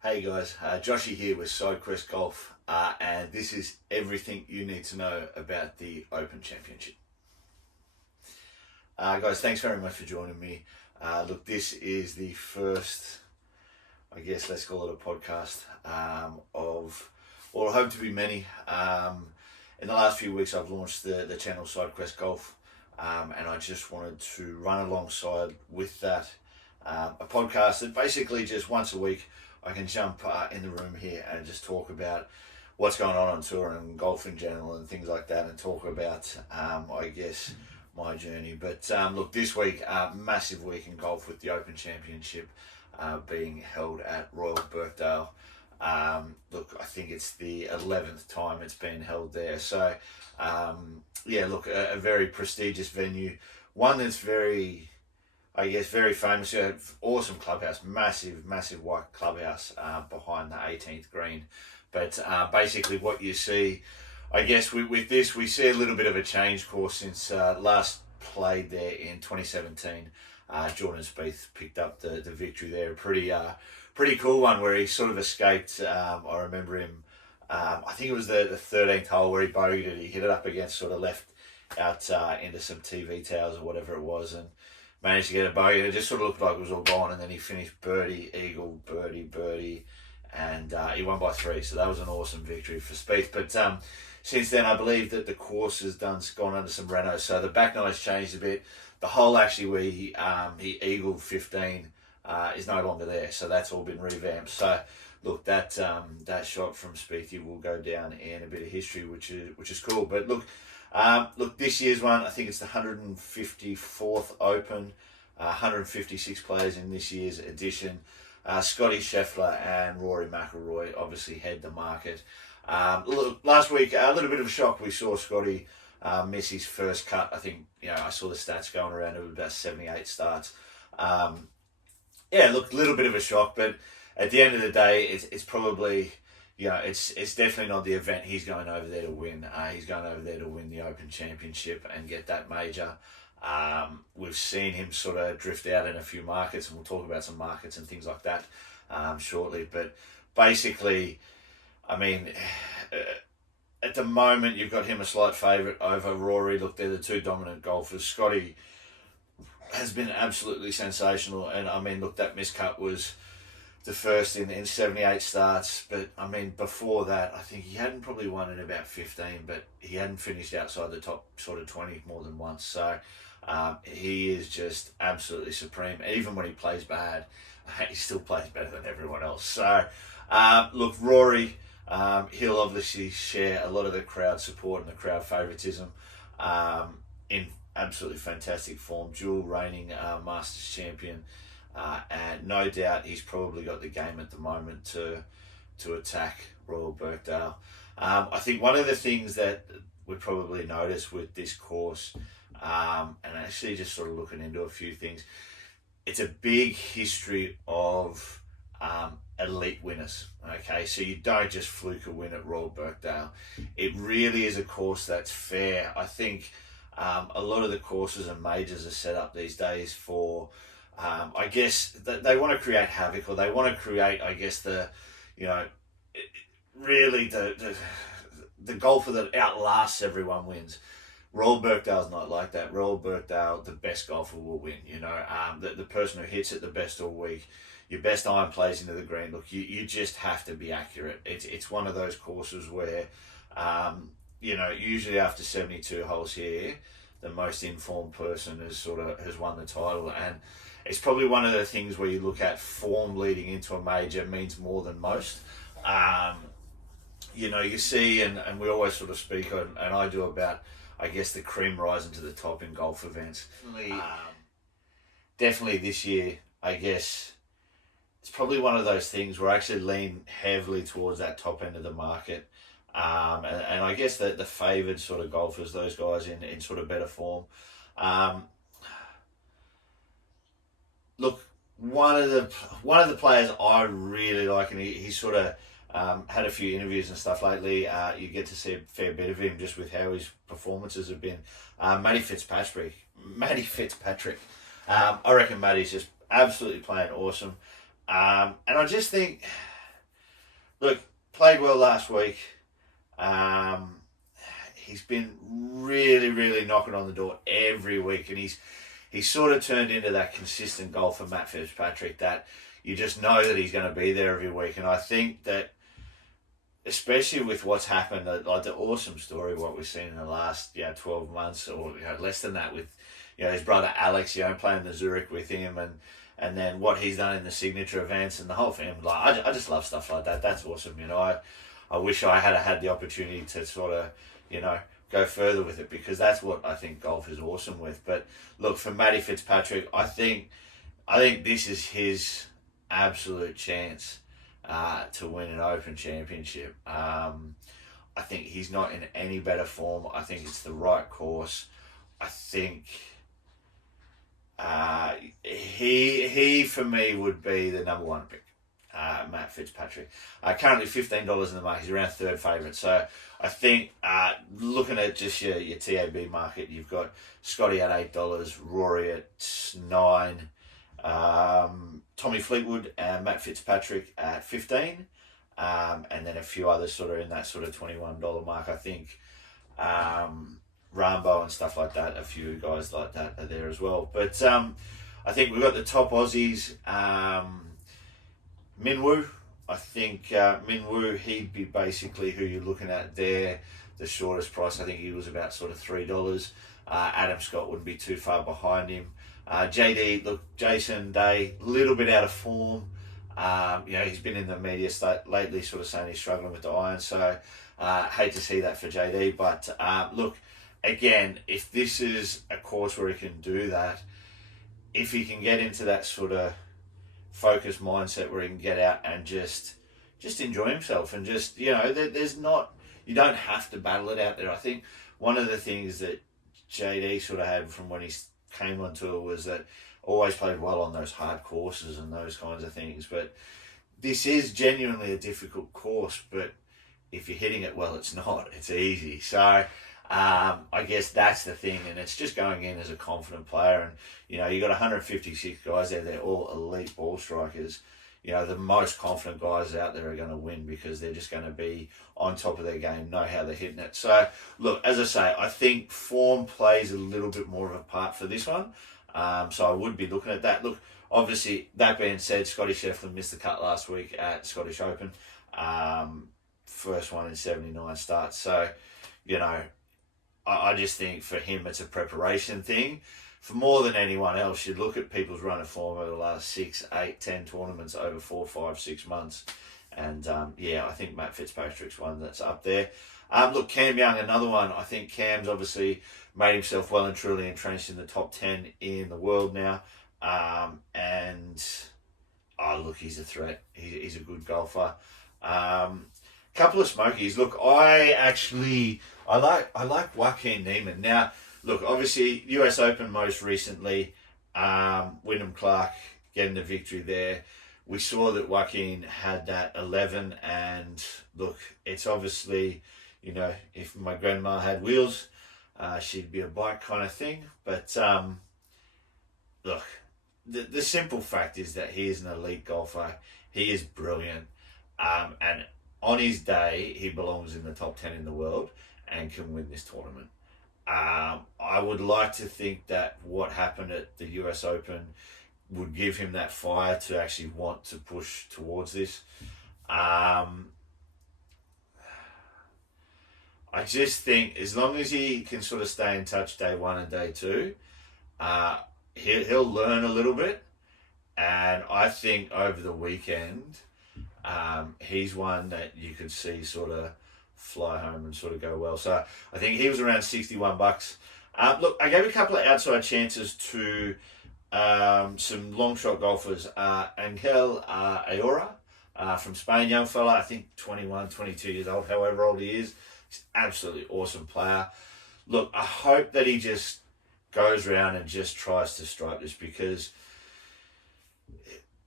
Hey guys, Joshy here with SideQuest Golf, and this is everything you need to know about the Open Championship. Guys, thanks very much for joining me. Look, this is the first, I guess, let's call it a podcast of, or I hope to be many. In the last few weeks, I've launched the channel SideQuest Golf, and I just wanted to run alongside with that a podcast that basically just once a week I can jump in the room here and just talk about what's going on tour and golf in general and things like that, and talk about, I guess, my journey. But look, this week, massive week in golf with the Open Championship being held at Royal Birkdale. Look, I think it's the 11th time it's been held there. So, yeah, look, a very prestigious venue, one that's very, I guess, very famous. Awesome clubhouse, massive white clubhouse behind the 18th green. But basically what you see, I guess with this, we see a little bit of a change course since last played there in 2017. Jordan Spieth picked up the victory there. Pretty cool one where he sort of escaped. I remember him, I think it was the 13th hole where he bogeyed it. He hit it up against sort of left out into some TV towers or whatever it was, and managed to get a bogey. It just sort of looked like it was all gone, and then he finished birdie, eagle, birdie, and he won by 3. So that was an awesome victory for Spieth. But since then, I believe that the course has gone under some reno, so the back nine's changed a bit. The hole actually where he eagled 15 is no longer there, so that's all been revamped. So look, that shot from Spieth will go down in a bit of history, which is cool. But look, this year's one, I think it's the 154th Open, 156 players in this year's edition. Scotty Scheffler and Rory McIlroy obviously head the market. Look, last week, a little bit of a shock. We saw Scotty miss his first cut. I think, I saw the stats going around. It was about 78 starts. Yeah, look, a little bit of a shock, but at the end of the day, it's probably, it's definitely not the event he's going over there to win. He's going over there to win the Open Championship and get that major. We've seen him sort of drift out in a few markets, and we'll talk about some markets and things like that shortly. But basically, I mean, at the moment, you've got him a slight favourite over Rory. Look, they're the two dominant golfers. Scotty has been absolutely sensational, and I mean, look, that miscut was the first in 78 starts, but I mean, before that, I think he hadn't probably won in about 15, but he hadn't finished outside the top sort of 20 more than once. So he is just absolutely supreme. Even when he plays bad, he still plays better than everyone else. So look, Rory, he'll obviously share a lot of the crowd support and the crowd favouritism, in absolutely fantastic form, dual reigning Masters champion. And no doubt he's probably got the game at the moment to attack Royal Birkdale. I think one of the things that we probably noticed with this course, and actually just sort of looking into a few things, it's a big history of elite winners. Okay, so you don't just fluke a win at Royal Birkdale. It really is a course that's fair. I think a lot of the courses and majors are set up these days for, I guess they want to create havoc, or they want to create, I guess, really the golfer that outlasts everyone wins. Royal Birkdale's not like that. Royal Birkdale, the best golfer will win. The person who hits it the best all week, your best iron plays into the green. Look, you just have to be accurate. It's one of those courses where, usually after 72 holes here, the most informed person has won the title. And it's probably one of the things where you look at form leading into a major means more than most. You see, and we always sort of speak on, and I do, about, I guess, the cream rising to the top in golf events. Definitely this year, I guess, it's probably one of those things where I actually lean heavily towards that top end of the market. And I guess that the favoured sort of golfers, those guys in sort of better form. Look, one of the players I really like, and he sort of had a few interviews and stuff lately. You get to see a fair bit of him just with how his performances have been. Matty Fitzpatrick. I reckon Matty's just absolutely playing awesome. And I just think look, played well last week. Um, he's been really, really knocking on the door every week, and he's sort of turned into that consistent golfer, Matt Fitzpatrick, that you just know that he's going to be there every week. And I think that, especially with what's happened, like the awesome story, what we've seen in the last 12 months or less than that, with his brother Alex, playing the Zurich with him, and then what he's done in the signature events and the whole family. Like I just love stuff like that. That's awesome. I wish I had the opportunity to sort of go further with it, because that's what I think golf is awesome with. But look, for Matty Fitzpatrick, I think this is his absolute chance to win an Open Championship. I think he's not in any better form. I think it's the right course. I think he for me would be the number one pick, Matt Fitzpatrick. Currently $15 in the market. He's around third favourite. So I think looking at just your TAB market, you've got Scotty at $8, Rory at $9. Tommy Fleetwood and Matt Fitzpatrick at $15, and then a few others sort of in that sort of $21 mark. I think Rambo and stuff like that, a few guys like that are there as well. But I think we've got the top Aussies. Minwoo, I think Minwoo, he'd be basically who you're looking at there. The shortest price, I think he was about sort of $3. Adam Scott wouldn't be too far behind him. JD, look, Jason Day, a little bit out of form. He's been in the media lately sort of saying he's struggling with the irons, so hate to see that for JD. But look, again, if this is a course where he can do that, if he can get into that sort of focused mindset where he can get out and just enjoy himself, and just, there's not, you don't have to battle it out there. I think one of the things that JD sort of had from when he came on tour was that always played well on those hard courses and those kinds of things. But this is genuinely a difficult course, but if you're hitting it well, it's not. It's easy. So I guess that's the thing, and it's just going in as a confident player. And you got 156 guys there. They're all elite ball strikers. The most confident guys out there are going to win, because they're just going to be on top of their game, know how they're hitting it. So, look, as I say, I think form plays a little bit more of a part for this one. So I would be looking at that. Look, obviously, that being said, Scotty Scheffler missed the cut last week at Scottish Open. First one in 79 starts. So, I just think for him it's a preparation thing. For more than anyone else, you look at people's run of form over the last 6, 8, 10 tournaments over 4, 5, 6 months. And I think Matt Fitzpatrick's one that's up there. Look, Cam Young, another one. I think Cam's obviously made himself well and truly entrenched in the top 10 in the world now. Look, he's a threat. He's a good golfer. Couple of smokies. Look, I like Joaquin Niemann. Now, look, obviously, US Open most recently, Wyndham Clark getting the victory there. We saw that Joaquin had that 11, and look, it's obviously, if my grandma had wheels, she'd be a bike kind of thing. But look, the simple fact is that he is an elite golfer. He is brilliant, and on his day, he belongs in the top 10 in the world and can win this tournament. I would like to think that what happened at the US Open would give him that fire to actually want to push towards this. I just think as long as he can sort of stay in touch day one and day two, he'll learn a little bit. And I think over the weekend, he's one that you could see sort of fly home and sort of go well. So I think he was around $61. Look, I gave a couple of outside chances to some long shot golfers. Angel Ayora from Spain, young fella, I think 21, 22 years old, however old he is. He's an absolutely awesome player. Look, I hope that he just goes around and just tries to strike this, because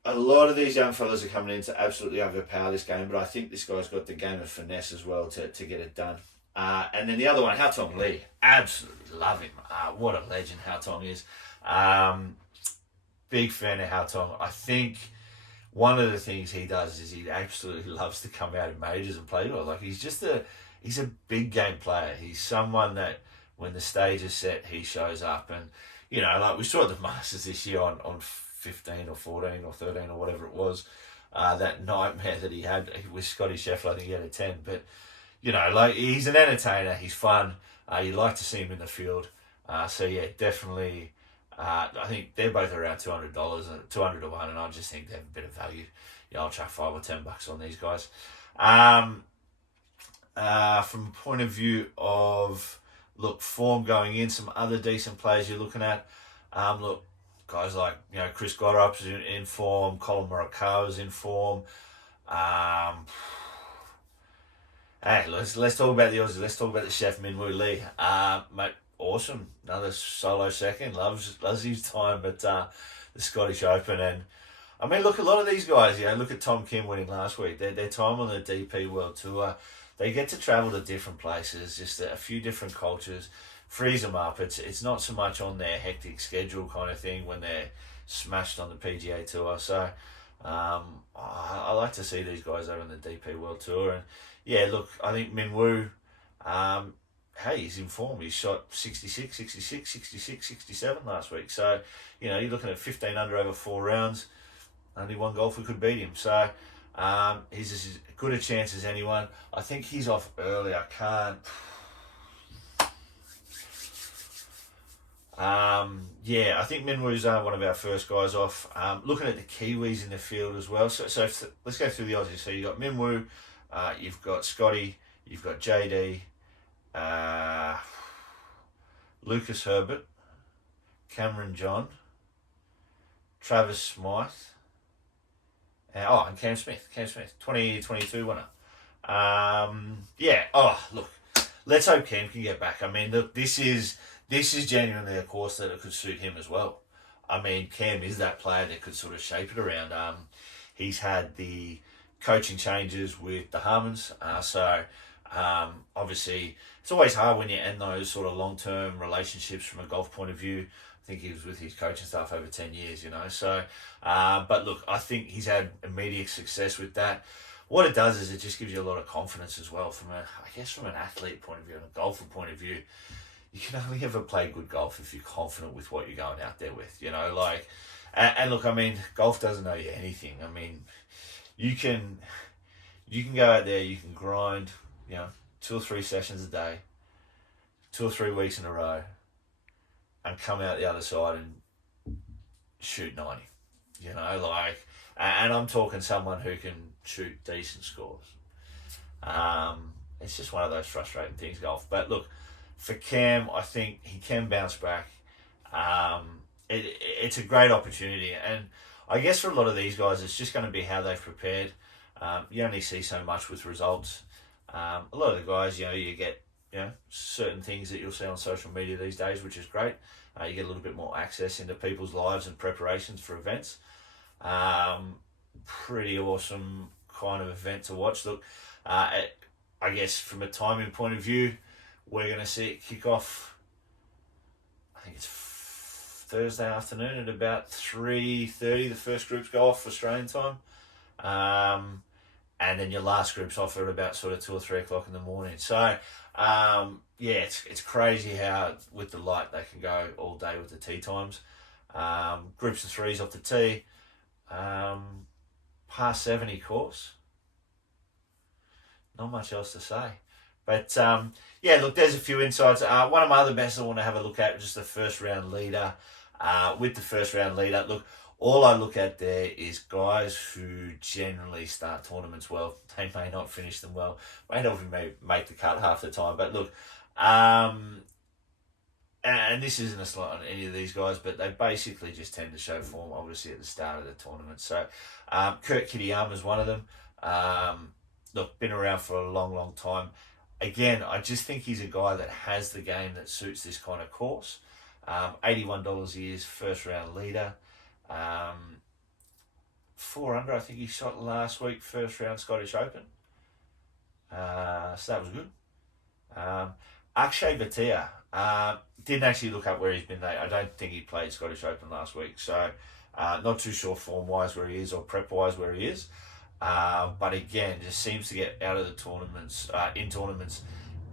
a lot of these young fellas are coming in to absolutely overpower this game, but I think this guy's got the game of finesse as well to get it done. And then the other one, Hao Tong Lee. Absolutely love him. What a legend Hao Tong is. Big fan of Hao Tong. I think one of the things he does is he absolutely loves to come out in majors and play well. Like he's a big game player. He's someone that when the stage is set, he shows up. And like we saw at the Masters this year on 15 or 14 or 13 or whatever it was, that nightmare that he had with Scotty Scheffler. I think he had a 10. But like he's an entertainer. He's fun. You like to see him in the field. So yeah, definitely. I think they're both around $200, 200 to 1, and I just think they have a bit of value. I'll chuck $5 or $10 on these guys. From a point of view of form going in, some other decent players you're looking at. Guys like Chris Goddard's in form, Colin Morikawa's in form. Hey, let's talk about the Aussies. Let's talk about the chef Minwoo Lee. Mate, awesome. Another solo second. Loves his time at the Scottish Open. And I mean, look, a lot of these guys, look at Tom Kim winning last week. Their time on the DP World Tour, they get to travel to different places, just a few different cultures, frees them up. It's not so much on their hectic schedule kind of thing when they're smashed on the PGA Tour. So I like to see these guys over on the DP World Tour. And yeah, look, I think Minwoo, hey, he's in form. He shot 66, 66, 66, 67 last week. So, you're looking at 15 under over 4 rounds. Only one golfer could beat him. So, he's as good a chance as anyone. I think he's off early. I can't. I think Minwoo's one of our first guys off. Looking at the Kiwis in the field as well. So let's go through the Aussies. So you've got Minwoo, you've got Scotty, you've got JD, Lucas Herbert, Cameron John, Travis Smythe, and Cam Smith, 2022 winner. Let's hope Cam can get back. I mean, look, this is genuinely a course that it could suit him as well. I mean, Cam is that player that could sort of shape it around. He's had the coaching changes with the Harmons, obviously it's always hard when you end those sort of long-term relationships from a golf point of view. I think he was with his coaching staff over 10 years, So, but look, I think he's had immediate success with that. What it does is it just gives you a lot of confidence as well from an athlete point of view and a golfer point of view. You can only ever play good golf if you're confident with what you're going out there with, and look, I mean, golf doesn't know you anything. I mean, you can go out there, you can grind, 2 or 3 sessions a day, 2 or 3 weeks in a row, and come out the other side and shoot 90, and I'm talking someone who can shoot decent scores. It's just one of those frustrating things, golf. But look, for Cam, I think he can bounce back. It's a great opportunity, and I guess for a lot of these guys, it's just going to be how they've prepared. You only see so much with results. A lot of the guys, you get certain things that you'll see on social media these days, which is great. You get a little bit more access into people's lives and preparations for events. Pretty awesome kind of event to watch. Look, I guess from a timing point of view, we're going to see it kick off, I think it's Thursday afternoon at about 3:30. The first groups go off Australian time. And then your last group's off at about sort of 2 or 3 o'clock in the morning. So, it's crazy how with the light they can go all day with the tee times. Groups of 3s off the tee. Past 70 course. Not much else to say. But, look, there's a few insights. One of my other bets I want to have a look at, just the first round leader. With the first round leader, look, all I look at there is guys who generally start tournaments well. They may not finish them well. May not even make the cut half the time. But look, and this isn't a slight on any of these guys, but they basically just tend to show form, obviously, at the start of the tournament. So, Kurt Kitayama's one of them. Look, been around for a long, long time. Again, I just think he's a guy that has the game that suits this kind of course. $81 he is, first round leader. 4 under, I think he shot last week, first round Scottish Open. So that was good. Akshay Bhatia, didn't actually look up where he's been. I don't think he played Scottish Open last week. So Not too sure form-wise where he is or prep-wise where he is. But again, just seems to get out of the tournaments,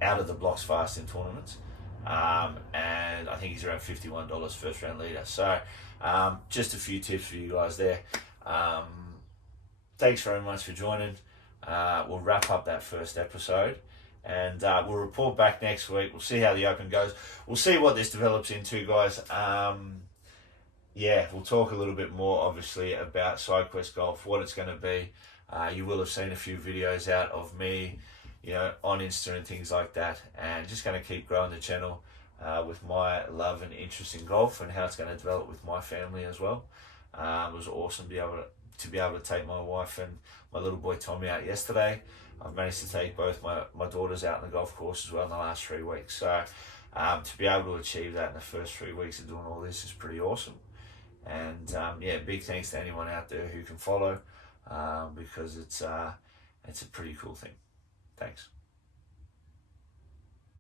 out of the blocks fast in tournaments. And I think he's around $51 first round leader. So just a few tips for you guys there. Thanks very much for joining. We'll wrap up that first episode, and we'll report back next week. We'll see how the Open goes. We'll see what this develops into, guys. We'll talk a little bit more, obviously, about SideQuest Golf, what it's going to be. You will have seen a few videos out of me, on Insta and things like that, and just going to keep growing the channel with my love and interest in golf and how it's going to develop with my family as well. It was awesome to be able to take my wife and my little boy Tommy out yesterday. I've managed to take both my daughters out on the golf course as well in the last 3 weeks. So to be able to achieve that in the first 3 weeks of doing all this is pretty awesome. And big thanks to anyone out there who can follow, because it's a pretty cool thing. Thanks.